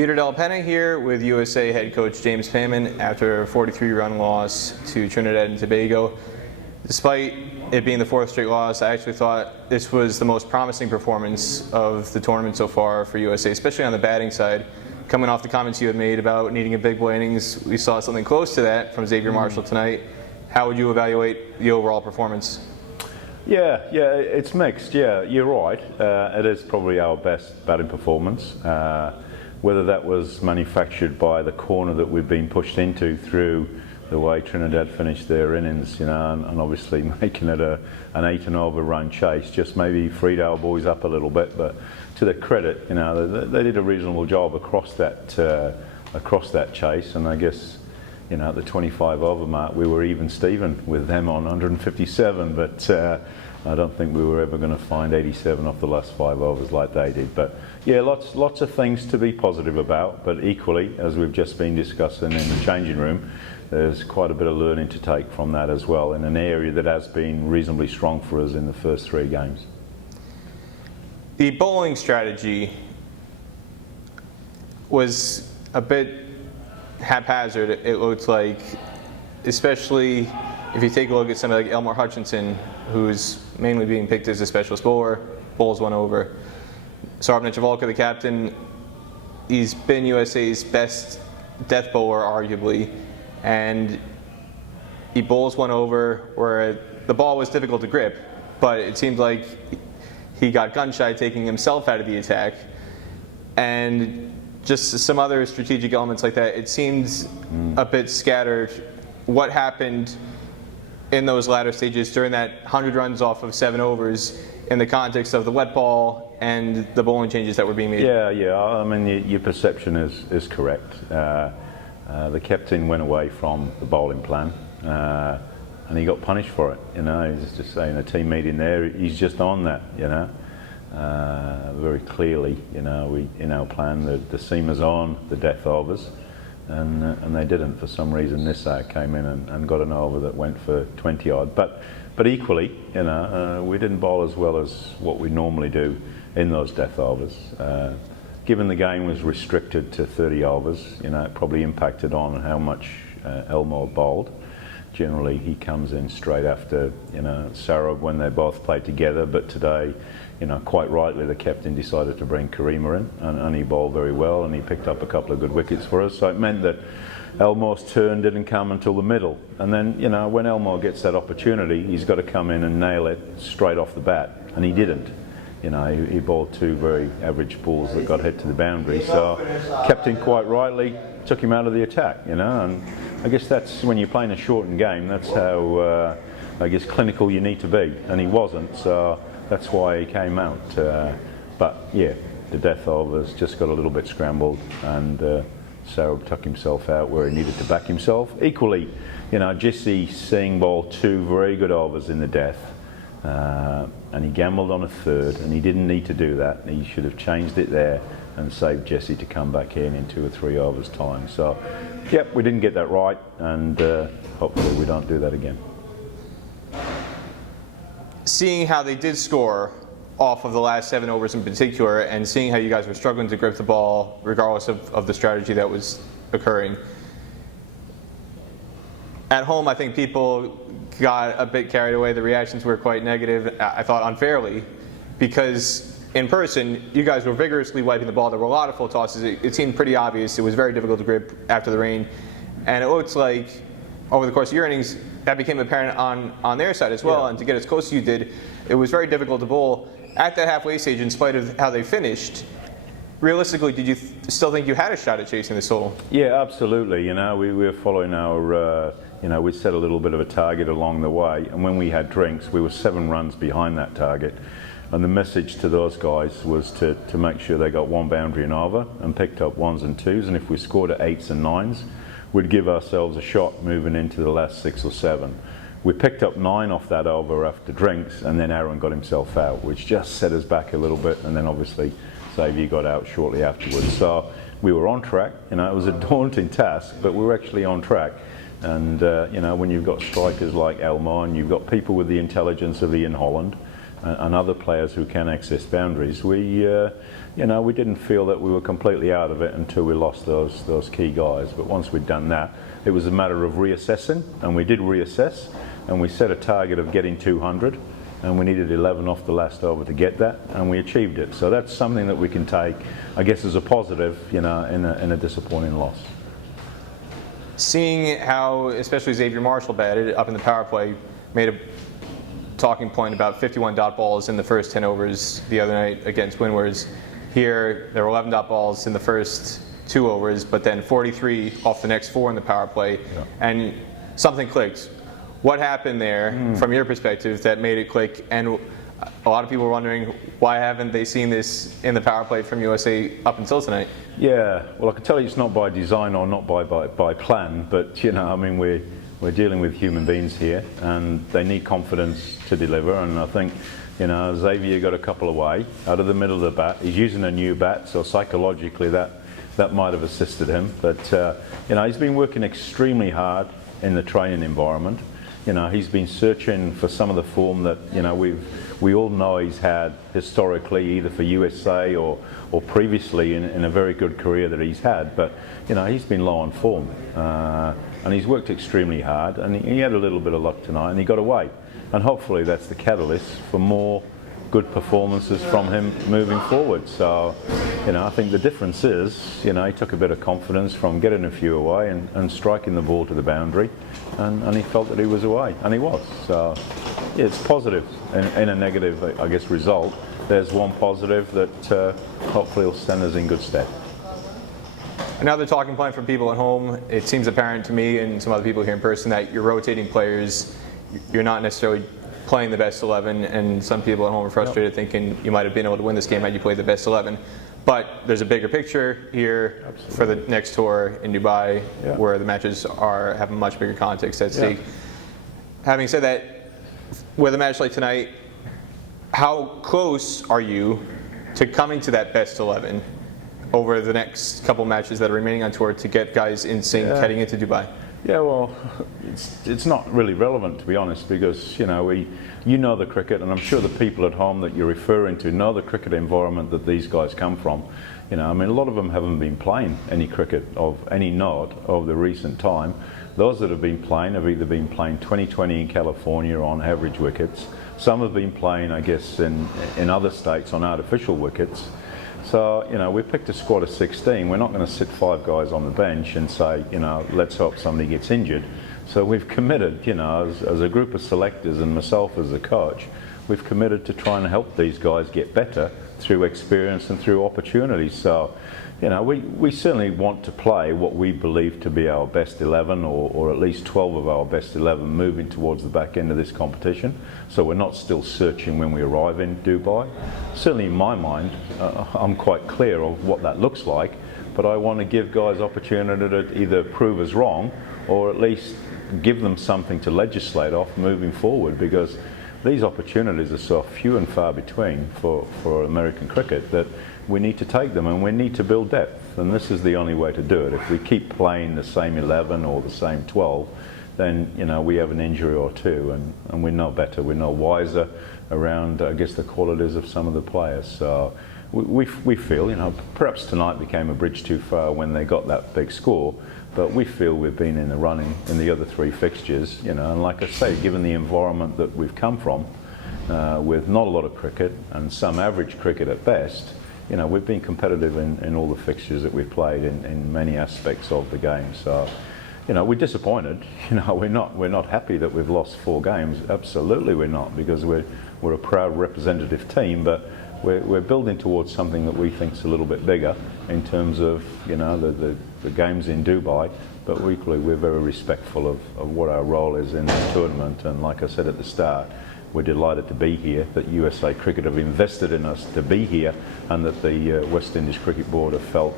Peter Del Penna here with USA head coach James Pamment after a 43-run loss to Trinidad and Tobago. Despite it being the fourth straight loss, I actually thought this was the most promising performance of the tournament so far for USA, especially on the batting side. Coming off the comments you had made about needing a big boy innings, we saw something close to that from Xavier Marshall tonight. How would you evaluate the overall performance? Yeah, it's mixed. Yeah, you're right. It is probably our best batting performance. Whether that was manufactured by the corner that we've been pushed into through the way Trinidad finished their innings, and obviously making it an 8-over run chase, just maybe freed our boys up a little bit. But to their credit, they did a reasonable job across that chase, and I guess, at the 25-over mark, we were even Steven with them on 157, but I don't think we were ever going to find 87 off the last 5 overs like they did. But yeah, lots of things to be positive about, but equally, as we've just been discussing in the changing room, there's quite a bit of learning to take from that as well, in an area that has been reasonably strong for us in the first 3 games. The bowling strategy was a bit haphazard, it looked like, especially if you take a look at somebody like Elmore Hutchinson, who's mainly being picked as a specialist bowler, bowls one over. Sarabjit Chavalka, the captain, he's been USA's best death bowler, arguably, and he bowls one over where the ball was difficult to grip, but it seemed like he got gun-shy, taking himself out of the attack, and just some other strategic elements like that. It seemed a bit scattered. What happened in those latter stages during that 100 runs off of 7 overs in the context of the wet ball and the bowling changes that were being made? Yeah. I mean, your perception is correct. The captain went away from the bowling plan, and he got punished for it. He's just saying a team meeting there. He's just on that. Very clearly. We in our plan the seamers on the death overs, and they didn't for some reason. This came in and got an over that went for 20 odd. But equally, we didn't bowl as well as what we normally do in those death overs. Given the game was restricted to 30 overs, it probably impacted on how much Elmore bowled. Generally, he comes in straight after Sarab when they both played together. But today, quite rightly, the captain decided to bring Karima in, and he bowled very well, and he picked up a couple of good wickets for us. So it meant that Elmore's turn didn't come until the middle. And then, when Elmore gets that opportunity, he's got to come in and nail it straight off the bat, and he didn't. He bowled 2 very average balls that got hit to the boundary. So captain quite rightly took him out of the attack, and I guess that's when you're playing a shortened game, that's how I guess clinical you need to be, and he wasn't, so that's why he came out. But yeah, the death overs just got a little bit scrambled, and Sarab took himself out where he needed to back himself. Equally, Jesse Singh bowled 2 very good overs in the death, and he gambled on a 3rd, and he didn't need to do that. He should have changed it there and saved Jesse to come back in 2 or 3 overs time. So, yep, we didn't get that right, and hopefully we don't do that again. Seeing how they did score off of the last 7 overs in particular, and seeing how you guys were struggling to grip the ball regardless of the strategy that was occurring, at home I think people got a bit carried away. The reactions were quite negative, I thought unfairly, because in person you guys were vigorously wiping the ball. There were a lot of full tosses. It seemed pretty obvious. It was very difficult to grip after the rain, and it looks like over the course of your innings that became apparent on their side as well. Yeah. And to get as close as you did, it was very difficult to bowl at that halfway stage in spite of how they finished. Realistically, did you still think you had a shot at chasing this hole? Yeah, absolutely. We were following our we set a little bit of a target along the way, and when we had drinks, we were 7 runs behind that target. And the message to those guys was to make sure they got 1 boundary and over and picked up 1s and 2s, and if we scored at 8s and 9s, we'd give ourselves a shot moving into the last 6 or 7. We picked up 9 off that over after drinks, and then Aaron got himself out, which just set us back a little bit, and then obviously Xavier got out shortly afterwards. So we were on track. It was a daunting task, but we were actually on track. And when you've got strikers like Elmore, and you've got people with the intelligence of Ian Holland, and other players who can access boundaries, we didn't feel that we were completely out of it until we lost those key guys. But once we'd done that, it was a matter of reassessing, and we did reassess, and we set a target of getting 200, and we needed 11 off the last over to get that, and we achieved it. So that's something that we can take, I guess, as a positive, in a disappointing loss. Seeing how, especially Xavier Marshall batted up in the power play, made a talking point about 51 dot balls in the first 10 overs the other night against Windwards. Here, there were 11 dot balls in the first 2 overs, but then 43 off the next 4 in the power play, and something clicked. What happened there, from your perspective, that made it click? And a lot of people are wondering, why haven't they seen this in the power play from USA up until tonight? Yeah, well, I can tell you it's not by design or not by plan, but we're dealing with human beings here, and they need confidence to deliver. And I think, Xavier got a couple away out of the middle of the bat. He's using a new bat, so psychologically that might have assisted him. But he's been working extremely hard in the training environment. He's been searching for some of the form that we all know he's had historically, either for USA or previously in a very good career that he's had. But he's been low on form, and he's worked extremely hard, and he had a little bit of luck tonight, and he got away. And hopefully that's the catalyst for more good performances from him moving forward. So, I think the difference is, he took a bit of confidence from getting a few away and striking the ball to the boundary, and he felt that he was away, and he was. So, yeah, it's positive in a negative, I guess, result. There's one positive that hopefully will stand us in good stead. Another talking point from people at home, it seems apparent to me and some other people here in person that you're rotating players. You're not necessarily playing the best 11, and some people at home are frustrated thinking you might have been able to win this game had you played the best 11. But there's a bigger picture here for the next tour in Dubai, where the matches have a much bigger context at stake. Having said that, with a match like tonight, how close are you to coming to that best 11 over the next couple matches that are remaining on tour to get guys in sync heading into Dubai? Yeah, well, it's not really relevant, to be honest, because you know the cricket, and I'm sure the people at home that you're referring to know the cricket environment that these guys come from. A lot of them haven't been playing any cricket of any note over the recent time. Those that have been playing have either been playing 20-20 in California on average wickets. Some have been playing, I guess, in other states on artificial wickets. So, we picked a squad of 16. We're not going to sit 5 guys on the bench and say, let's hope somebody gets injured. So we've committed, as a group of selectors and myself as a coach, we've committed to trying to help these guys get better through experience and through opportunities. So, we certainly want to play what we believe to be our best 11 or at least 12 of our best 11 moving towards the back end of this competition. So we're not still searching when we arrive in Dubai. Certainly in my mind, I'm quite clear of what that looks like, but I want to give guys opportunity to either prove us wrong or at least give them something to legislate off moving forward, because these opportunities are so few and far between for American cricket that we need to take them, and we need to build depth, and this is the only way to do it. If we keep playing the same 11 or the same 12, then we have an injury or two, and we know better, we know wiser around, I guess, the qualities of some of the players. So we feel, perhaps tonight became a bridge too far when they got that big score, but we feel we've been in the running in the other 3 fixtures, and like I say, given the environment that we've come from, with not a lot of cricket and some average cricket at best, we've been competitive in all the fixtures that we've played in many aspects of the game. So, we're disappointed. We're not happy that we've lost 4 games. Absolutely, we're not, because we're a proud representative team. But we're building towards something that we think is a little bit bigger in terms of the games in Dubai. But equally, we're very respectful of what our role is in the tournament. And like I said at the start, we're delighted to be here, that USA Cricket have invested in us to be here, and that the West Indies Cricket Board have felt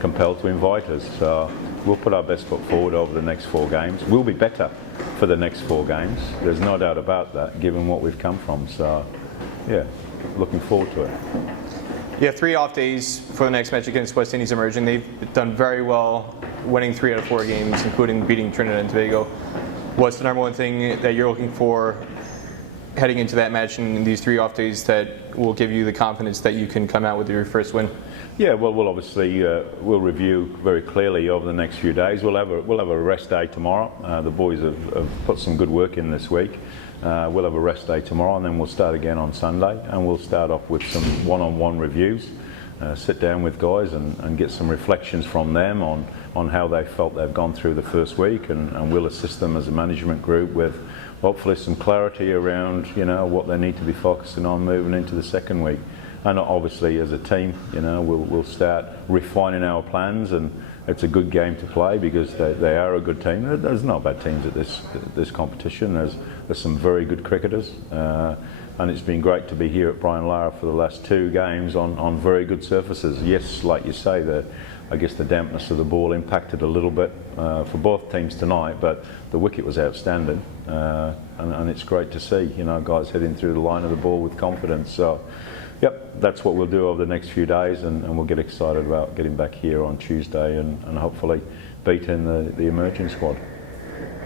compelled to invite us. So we'll put our best foot forward over the next 4 games. We'll be better for the next 4 games. There's no doubt about that, given what we've come from. So, yeah, looking forward to it. You have 3 off days for the next match against West Indies emerging. They've done very well, winning 3 out of 4 games, including beating Trinidad and Tobago. What's the number one thing that you're looking for heading into that match and these 3 off days that will give you the confidence that you can come out with your first win? Yeah, well, we'll obviously we'll review very clearly over the next few days. We'll have a rest day tomorrow. The boys have put some good work in this week. We'll have a rest day tomorrow, and then we'll start again on Sunday, and we'll start off with some one-on-one reviews. Sit down with guys and get some reflections from them on how they felt they've gone through the first week, and we'll assist them as a management group with hopefully some clarity around what they need to be focusing on moving into the second week. And obviously as a team, we'll start refining our plans, and it's a good game to play because they are a good team. There's not bad teams at this competition. There's some very good cricketers, and it's been great to be here at Brian Lara for the last 2 games on very good surfaces. Yes, like you say, I guess the dampness of the ball impacted a little bit for both teams tonight, but the wicket was outstanding, and it's great to see guys heading through the line of the ball with confidence. So, yep, that's what we'll do over the next few days, and we'll get excited about getting back here on Tuesday and hopefully beating the emerging squad.